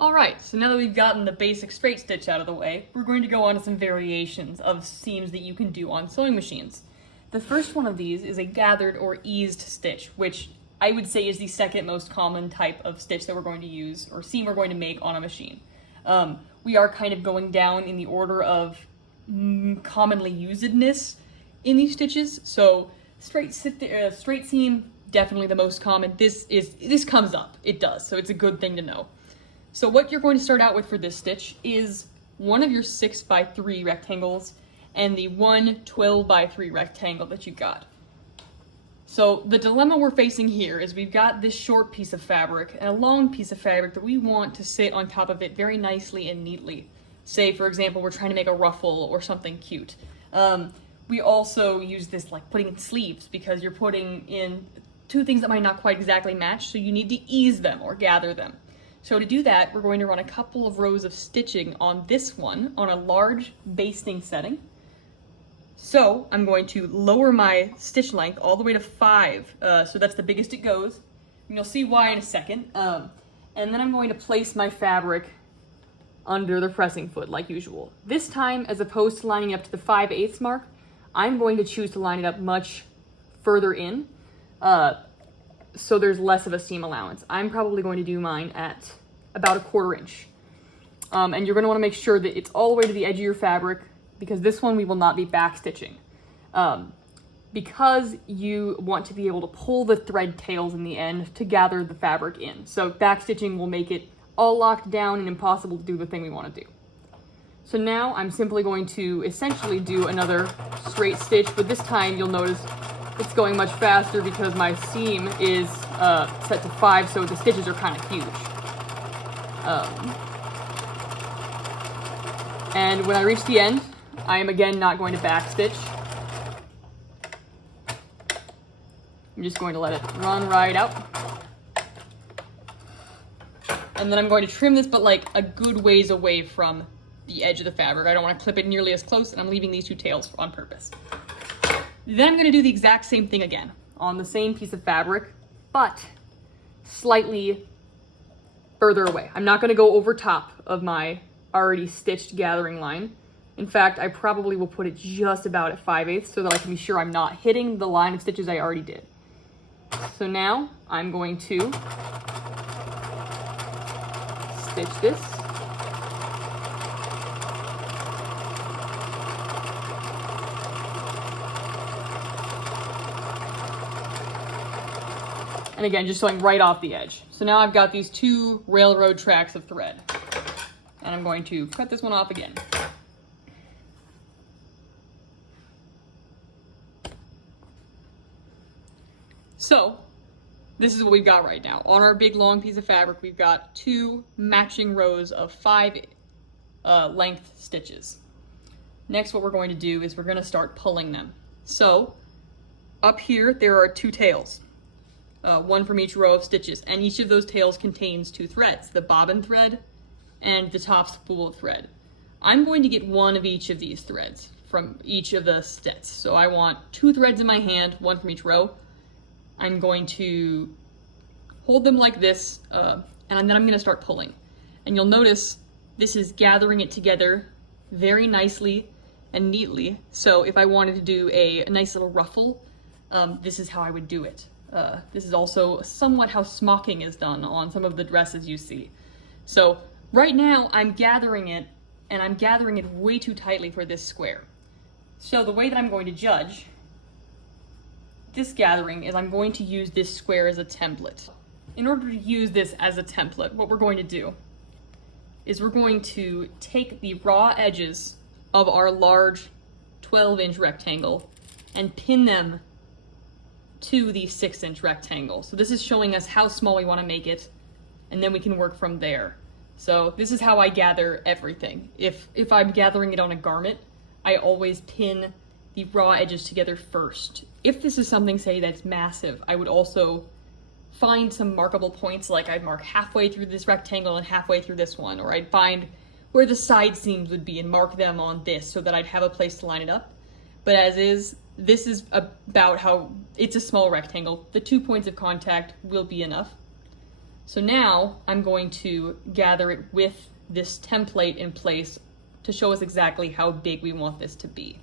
Alright, so now that we've gotten the basic straight stitch out of the way, we're going to go on to some variations of seams that you can do on sewing machines. The first one of these is a gathered or eased stitch, which I would say is the second most common type of stitch that we're going to use, or seam we're going to make on a machine. We are kind of going down in the order of commonly usedness in these stitches, so straight seam, definitely the most common. This comes up, it does, so it's a good thing to know. So what you're going to start out with for this stitch is one of your 6x3 rectangles and the one 12x3 rectangle that you got. So the dilemma we're facing here is we've got this short piece of fabric and a long piece of fabric that we want to sit on top of it very nicely and neatly. Say, for example, we're trying to make a ruffle or something cute. We also use this like putting in sleeves because you're putting in two things that might not quite exactly match, so you need to ease them or gather them. So to do that, we're going to run a couple of rows of stitching on this one on a large basting setting. So I'm going to lower my stitch length all the way to 5, so that's the biggest it goes. And you'll see why in a second. And then I'm going to place my fabric under the pressing foot like usual. This time, as opposed to lining up to the 5/8 mark, I'm going to choose to line it up much further in, so there's less of a seam allowance. I'm probably going to do mine at about 1/4 inch. And you're going to want to make sure that it's all the way to the edge of your fabric, because this one we will not be back stitching. Because you want to be able to pull the thread tails in the end to gather the fabric in. So back stitching will make it all locked down and impossible to do the thing we want to do. So now I'm simply going to essentially do another straight stitch, but this time you'll notice it's going much faster because my seam is set to 5, so the stitches are kind of huge. And when I reach the end, I am again not going to back stitch. I'm just going to let it run right out. And then I'm going to trim this, but like a good ways away from the edge of the fabric. I don't want to clip it nearly as close, and I'm leaving these two tails on purpose. Then I'm going to do the exact same thing again on the same piece of fabric, but slightly further away. I'm not going to go over top of my already stitched gathering line. In fact, I probably will put it just about at 5/8 so that I can be sure I'm not hitting the line of stitches I already did. So now I'm going to stitch this. And again, just sewing right off the edge. So now I've got these 2 railroad tracks of thread. And I'm going to cut this one off again. So, this is what we've got right now. On our big long piece of fabric, we've got 2 matching rows of 5 length stitches. Next, what we're going to do is we're going to start pulling them. So, up here, there are 2 tails. One from each row of stitches, and each of those tails contains 2 threads, the bobbin thread and the top spool of thread. I'm going to get one of each of these threads from each of the stitches. So I want 2 threads in my hand, one from each row. I'm going to hold them like this, and then I'm going to start pulling. And you'll notice this is gathering it together very nicely and neatly. So if I wanted to do a nice little ruffle, this is how I would do it. This is also somewhat how smocking is done on some of the dresses you see. So right now I'm gathering it, and I'm gathering it way too tightly for this square. So the way that I'm going to judge this gathering is I'm going to use this square as a template. In order to use this as a template, what we're going to do is we're going to take the raw edges of our large 12-inch rectangle and pin them to the 6-inch rectangle. So this is showing us how small we want to make it, and then we can work from there. So this is how I gather everything. If I'm gathering it on a garment, I always pin the raw edges together first. If this is something, say, that's massive, I would also find some markable points, like I'd mark halfway through this rectangle and halfway through this one, or I'd find where the side seams would be and mark them on this so that I'd have a place to line it up. But as is, this is about how it's a small rectangle. The 2 points of contact will be enough. So now I'm going to gather it with this template in place to show us exactly how big we want this to be.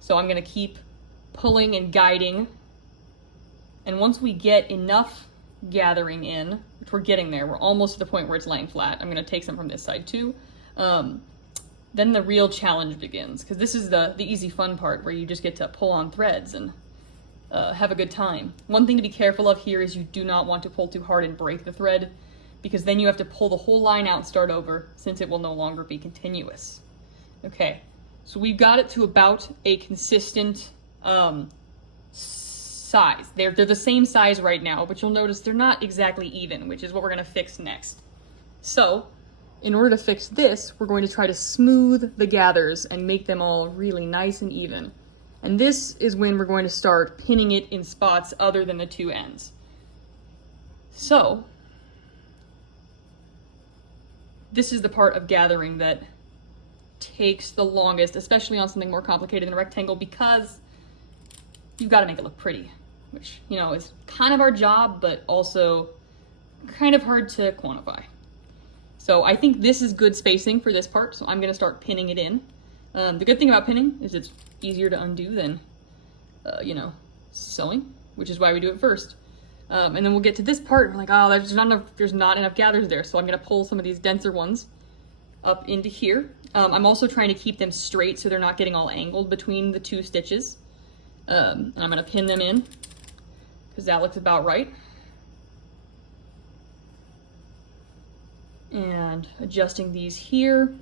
So I'm gonna keep pulling and guiding. And once we get enough gathering in, which we're getting there, we're almost to the point where it's laying flat. I'm gonna take some from this side too. Then the real challenge begins, because this is the easy fun part where you just get to pull on threads and have a good time. One thing to be careful of here is you do not want to pull too hard and break the thread, because then you have to pull the whole line out and start over, since it will no longer be continuous. Okay, so we've got it to about a consistent size. They're the same size right now, but you'll notice they're not exactly even, which is what we're gonna fix next. So, in order to fix this, we're going to try to smooth the gathers and make them all really nice and even. And this is when we're going to start pinning it in spots other than the two ends. So, this is the part of gathering that takes the longest, especially on something more complicated than a rectangle, because you've got to make it look pretty, which, you know, is kind of our job, but also kind of hard to quantify. So I think this is good spacing for this part, so I'm going to start pinning it in. The good thing about pinning is it's easier to undo than, sewing, which is why we do it first. And then we'll get to this part, and we're like, oh, there's not enough gathers there, so I'm going to pull some of these denser ones up into here. I'm also trying to keep them straight so they're not getting all angled between the two stitches. And I'm going to pin them in, because that looks about right. And adjusting these here.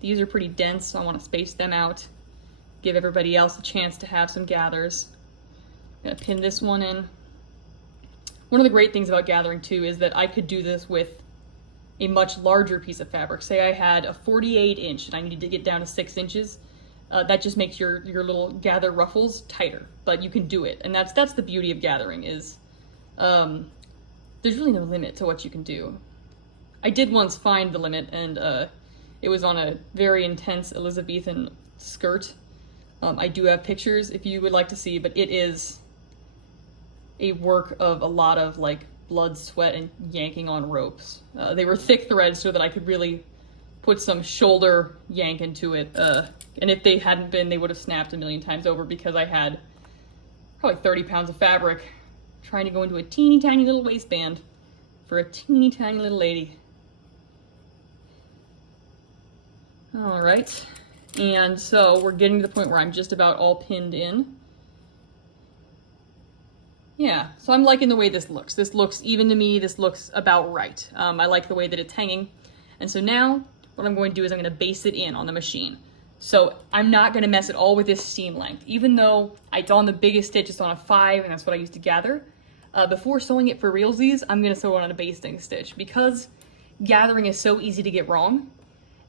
These are pretty dense, so I want to space them out, give everybody else a chance to have some gathers. I'm gonna pin this one in. One of the great things about gathering too is that I could do this with a much larger piece of fabric. Say I had a 48 inch and I needed to get down to 6 inches. That just makes your little gather ruffles tighter, but you can do it. And that's the beauty of gathering is, there's really no limit to what you can do. I did once find the limit, and it was on a very intense Elizabethan skirt. I do have pictures if you would like to see, but it is a work of a lot of like blood, sweat, and yanking on ropes. They were thick threads so that I could really put some shoulder yank into it. And if they hadn't been, they would have snapped a million times over, because I had probably 30 pounds of fabric trying to go into a teeny tiny little waistband for a teeny tiny little lady. All right, and so we're getting to the point where I'm just about all pinned in. Yeah, so I'm liking the way this looks. This looks even to me, this looks about right. I like the way that it's hanging. And so now what I'm going to do is I'm going to base it in on the machine. So I'm not going to mess at all with this seam length, even though it's on the biggest stitch, it's on a 5, and that's what I used to gather. Before sewing it for realsies, I'm going to sew it on a basting stitch, because gathering is so easy to get wrong,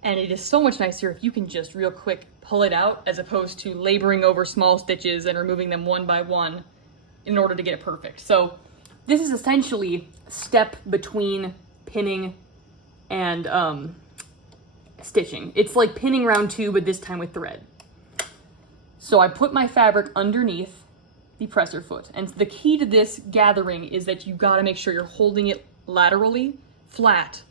and it is so much nicer if you can just real quick pull it out, as opposed to laboring over small stitches and removing them one by one in order to get it perfect. So this is essentially a step between pinning and stitching. It's like pinning round 2, but this time with thread. So I put my fabric underneath the presser foot. And the key to this gathering is that you gotta make sure you're holding it laterally flat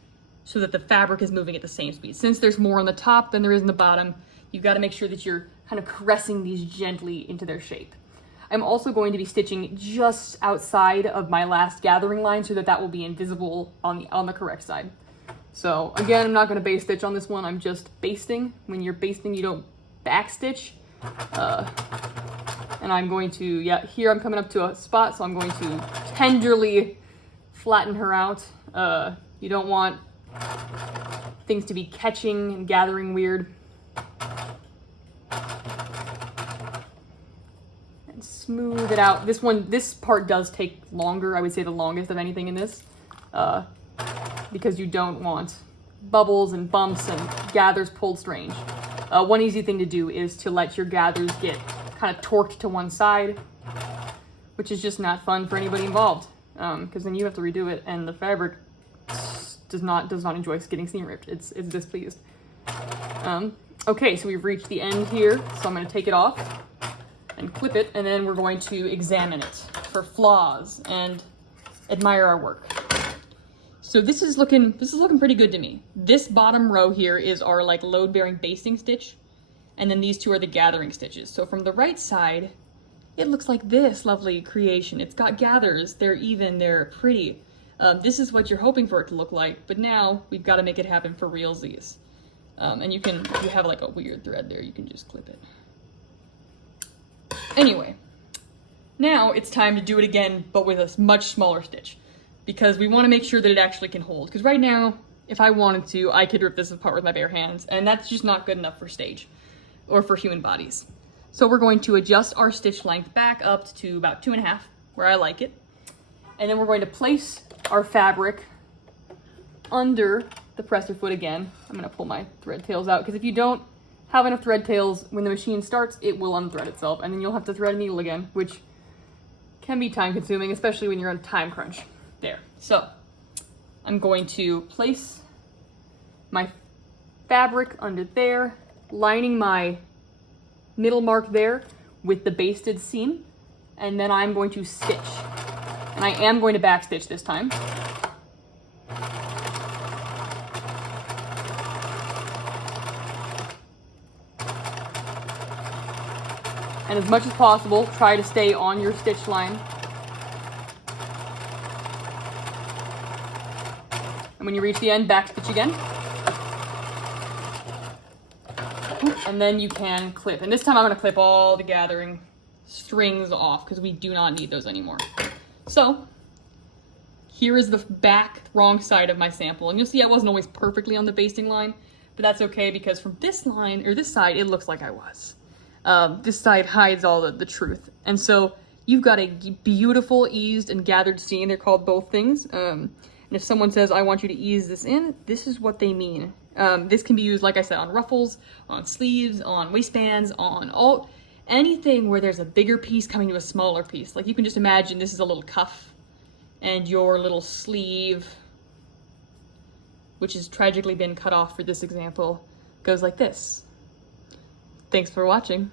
so that the fabric is moving at the same speed. Since there's more on the top than there is in the bottom, you've gotta make sure that you're kind of caressing these gently into their shape. I'm also going to be stitching just outside of my last gathering line so that will be invisible on the correct side. So again, I'm not gonna base stitch on this one, I'm just basting. When you're basting, you don't back stitch. And I'm going to, here I'm coming up to a spot, so I'm going to tenderly flatten her out. You don't want things to be catching and gathering weird. And smooth it out. This part does take longer, I would say the longest of anything in this, because you don't want bubbles and bumps and gathers pulled strange. One easy thing to do is to let your gathers get kind of torqued to one side, which is just not fun for anybody involved, because then you have to redo it, and the fabric does not enjoy getting seam ripped. It's displeased. Okay, so we've reached the end here, so I'm going to take it off and clip it, and then we're going to examine it for flaws. And admire our work. So this is looking pretty good to me. This bottom row here is our like load-bearing basting stitch, and then these two are the gathering stitches. So from the right side, it looks like this lovely creation. It's got gathers, they're even, they're pretty. This is what you're hoping for it to look like, but now we've got to make it happen for realsies. And you can, if you have like a weird thread there, you can just clip it. Anyway, now it's time to do it again, but with a much smaller stitch, because we want to make sure that it actually can hold. Because right now, if I wanted to, I could rip this apart with my bare hands, and that's just not good enough for stage or for human bodies. So we're going to adjust our stitch length back up to about 2.5, where I like it. And then we're going to place our fabric under the presser foot again. I'm going to pull my thread tails out, because if you don't have enough thread tails, when the machine starts, it will unthread itself, and then you'll have to thread a needle again, which can be time consuming, especially when you're on time crunch. There. So I'm going to place my fabric under there, lining my middle mark there with the basted seam, and then I'm going to stitch. And I am going to back stitch this time. And as much as possible, try to stay on your stitch line. And when you reach the end, back stitch again. And then you can clip. And this time I'm going to clip all the gathering strings off, because we do not need those anymore. So here is the back wrong side of my sample. And you'll see I wasn't always perfectly on the basting line, but that's okay, because from this line, or this side, it looks like I was. This side hides all the truth. And so you've got a beautiful eased and gathered seam. They're called both things. And if someone says, I want you to ease this in, this is what they mean. This can be used, like I said, on ruffles, on sleeves, on waistbands, on anything where there's a bigger piece coming to a smaller piece. Like you can just imagine this is a little cuff, and your little sleeve, which has tragically been cut off for this example, goes like this. Thanks for watching.